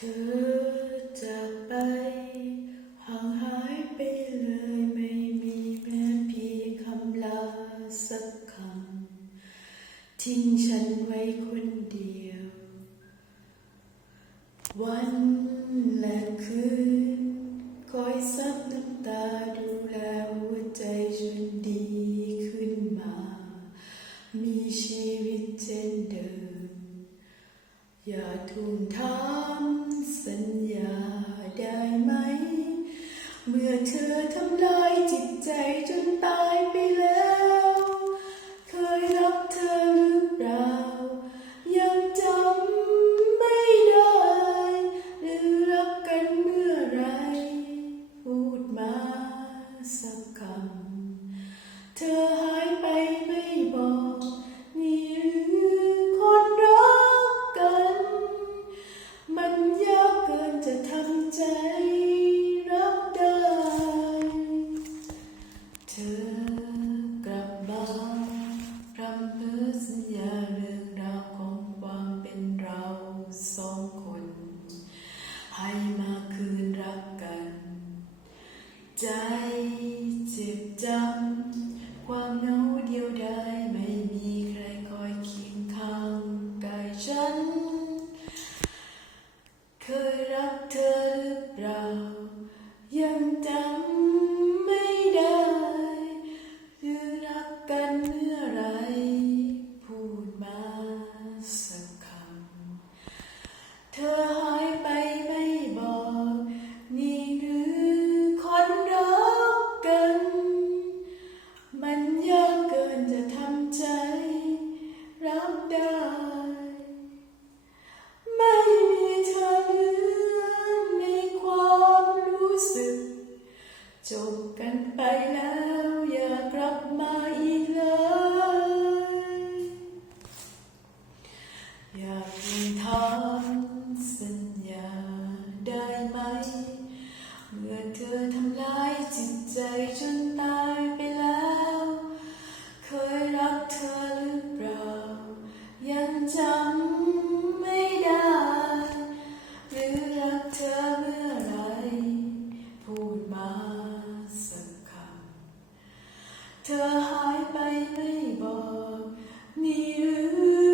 เธอจาไปห่างหายไปเลยไม่มีแม้เพียงคำลาสักคำทิ้งฉันไว้คนเดียว วันและคืนคอยซับน้ำตาดูแลหัวใจฉันดีขึ้นมา มีชีวิตเช่นเดิม อย่าทุ่มามสัญญาได้ไหม เมื่อเธอทำ จะทำใจรับได้ เธอ เธอหรือเปล่ายังจำ จิตใจจนตายไปแล้ว เคยรักเธอหรือเปล่า ยังจำไม่ได้ หรือรักเธอเมื่อไร พูดมาสักคำ เธอหายไปไม่บอก มีหรือ